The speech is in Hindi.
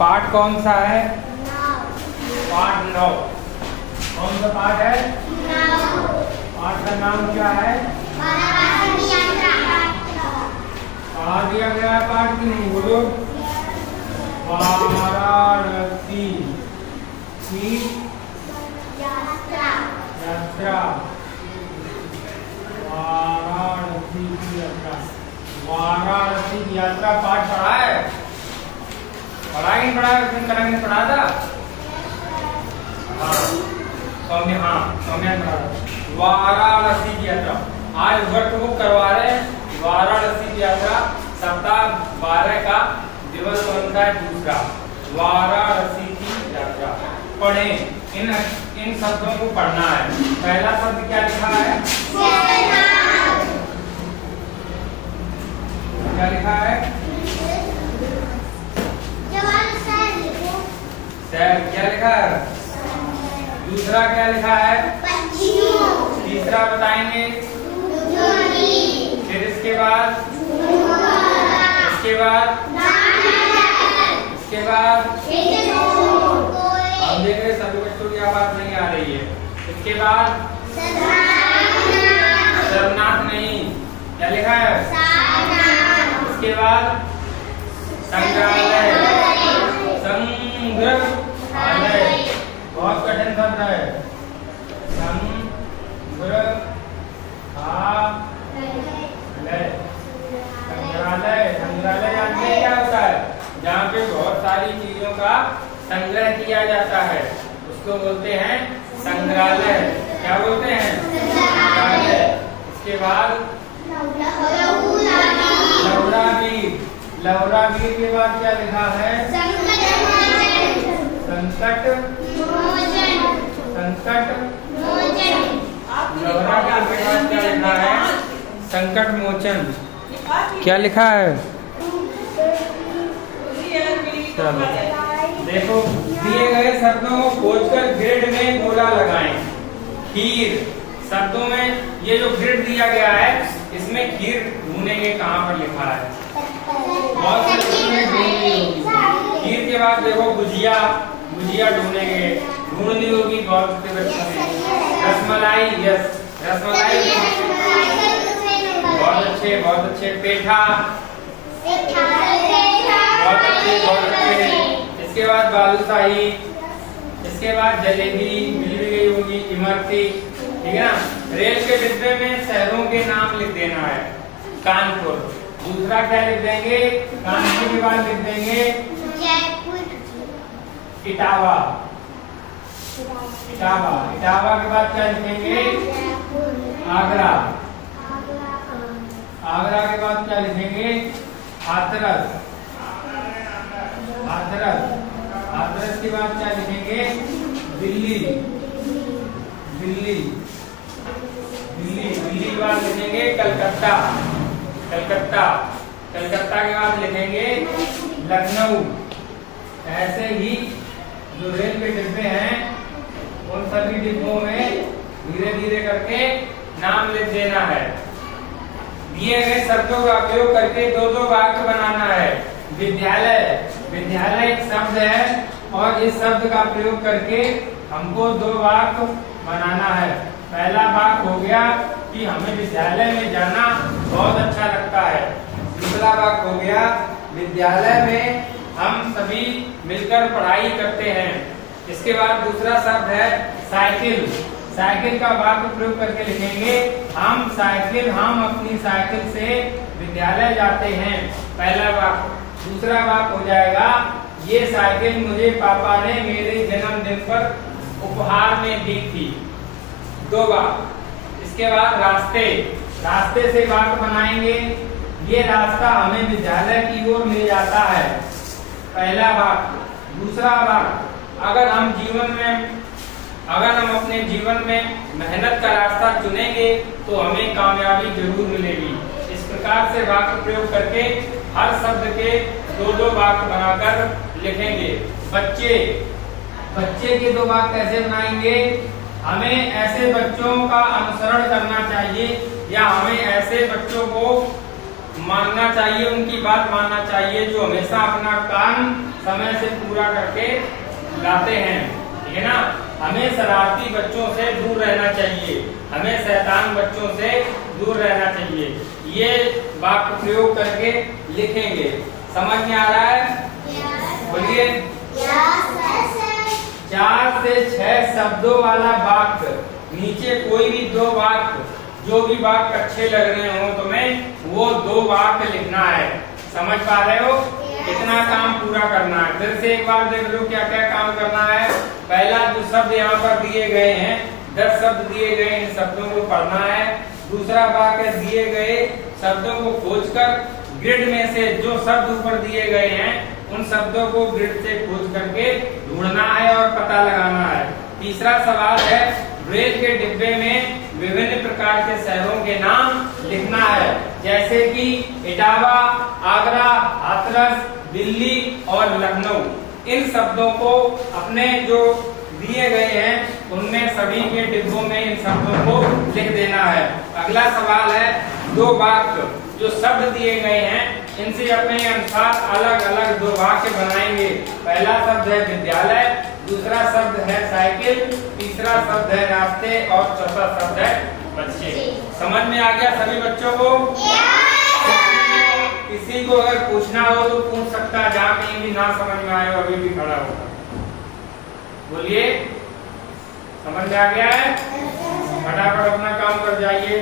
पाठ कौन सा है? पाठ 9। कौन सा पाठ है? पाठ का नाम क्या है? कहा दिया गया है पाठ की नहीं बोलो? वाराणसी की यात्रा। वाराणसी की यात्रा। वाराणसी की यात्रा पाठ पढ़ा है? पढ़ा ही नहीं पढ़ा? उसमें करेंगे पढ़ा था? हाँ सौम्य, हाँ सौम्य पढ़ा था। वाराणसी की यात्रा आज वर्क बुक करवा रहे हैं। वाराणसी की यात्रा सप्ताह 12 का दिवस कौन सा है? दूसरा। वाराणसी की यात्रा पढ़ें। इन शब्दों को पढ़ना है। पहला शब्द क्या लिखा है? क्या लिखा है? सैर। क्या लिखा है? दूसरा क्या लिखा है? तीसरा बताएंगे। फिर इसके बाद हम देख रहे सभी बच्चों की आवाज नहीं आ रही है। इसके बाद सर्वनाथ नहीं। क्या लिखा है? इसके बाद संग्रहालय। संग्रहालय बहुत कठिन शब्द है। संग्रहालय। संग्रहालय जानते हैं क्या होता है? जहाँ पे बहुत सारी चीजों का संग्रह किया जाता है उसको बोलते हैं संग्रहालय। क्या बोलते हैं? संग्रहालय। इसके बाद लौरावीर। लौरावीर के बाद क्या लिखा है? संकट लौरावीर के बाद क्या लिखा है? संकट मोचन। क्या लिखा है? चलो देखो, दिए गए शब्दों को खोजकर ग्रिड में गोला लगाएं। खीर शब्दों में ये जो ग्रिड दिया गया है इसमें खीर ढूंढेंगे कहाँ पर लिखा है? बहुत से बच्चों ने ढूंढनी होगी। खीर के बाद देखो गुजिया। गुजिया ढूंढेंगे, ढूंढनी होगी बहुत से बच्चों ने। रसमलाई। यस रसमलाई। बहुत अच्छे। पेठा। बहुत अच्छे। इसके बाद बालूशाही। इसके बाद जलेबी मिल भी गई होगी। इमरती। ठीक है ना? रेल के डिब्बे में शहरों के नाम लिख देना है। कानपुर। दूसरा क्या लिख देंगे? कानपुर के बाद लिख देंगे इटावा। इटावा के बाद क्या लिखेंगे? आगरा। आगरा के बाद क्या लिखेंगे? हाथरस। हाथरस के बाद क्या लिखेंगे? दिल्ली के बाद लिखेंगे कलकत्ता। कलकत्ता के बाद लिखेंगे लखनऊ। ऐसे ही जो रेल के डिब्बे हैं उन सभी डिब्बों में धीरे धीरे करके नाम लिख देना है। दिए गए शब्दों का प्रयोग करके दो वाक्य बनाना है। विद्यालय एक शब्द है और इस शब्द का प्रयोग करके हमको 2 वाक्य बनाना है। पहला वाक्य हो गया कि हमें विद्यालय में जाना बहुत अच्छा लगता है। दूसरा वाक्य हो गया विद्यालय में हम सभी मिलकर पढ़ाई करते हैं। इसके बाद दूसरा शब्द है साइकिल। साइकिल का वाक्य प्रयोग करके लिखेंगे हम अपनी साइकिल से विद्यालय जाते हैं। पहला वाक्य। दूसरा वाक्य हो जाएगा ये साइकिल मुझे पापा ने मेरे जन्मदिन पर उपहार में दी थी। 2 वाक्य। इसके बाद रास्ते से वाक्य बनाएंगे। ये रास्ता हमें विद्यालय की ओर ले जाता है। पहला वाक्य। दूसरा वाक्य। अगर हम अपने जीवन में मेहनत का रास्ता चुनेंगे तो हमें कामयाबी जरूर मिलेगी। इस प्रकार से वाक्य प्रयोग करके हर शब्द के 2 वाक्य बनाकर लिखेंगे। बच्चे के 2 वाक्य कैसे बनाएंगे? हमें ऐसे बच्चों का अनुसरण करना चाहिए या हमें ऐसे बच्चों को मानना चाहिए, उनकी बात मानना चाहिए, जो हमेशा अपना काम समय से पूरा करके लाते हैं, ठीक है ना। हमें शरारती बच्चों से दूर रहना चाहिए, हमें शैतान बच्चों से दूर रहना चाहिए। ये वाक्य प्रयोग करके लिखेंगे। समझ में आ रहा है? बोलिए। 4 से 6 शब्दों वाला वाक्य, नीचे कोई भी 2 वाक्य, जो भी वाक्य अच्छे लग रहे हो तुम्हें, वो 2 वाक्य लिखना है। समझ पा रहे हो? कितना काम पूरा करना है। फिर से एक बार देख लो क्या क्या काम करना है। पहला जो शब्द यहाँ पर दिए गए हैं, 10 शब्द दिए गए, इन शब्दों को पढ़ना है। दूसरा वाक्य दिए गए शब्दों को खोजकर ग्रिड में से जो शब्द ऊपर दिए गए हैं, उन शब्दों को ग्रिड से खोज करके ढूंढना है और पता लगाना है। तीसरा सवाल है, रेल के डिब्बे में विभिन्न प्रकार के शहरों के नाम लिखना है, जैसे कि इटावा, आगरा, हाथरस, दिल्ली और लखनऊ। इन शब्दों को अपने जो दिए गए हैं उनमें सभी के डिब्बों में इन शब्दों को लिख देना है। अगला सवाल है, 2 वाक्य जो शब्द दिए गए हैं, इनसे अपने अनुसार अलग अलग 2 वाक्य बनाएंगे। पहला शब्द है विद्यालय, दूसरा शब्द है साइकिल, तीसरा शब्द है रास्ते और चौथा शब्द है बच्चे। समझ में आ गया सभी बच्चों को? किसी को अगर पूछना हो तो पूछ सकता, जहाँ कहीं भी ना समझ में आए अभी भी खड़ा होगा। बोलिए, समझ में आ गया है? फटाफट अपना काम कर जाइए।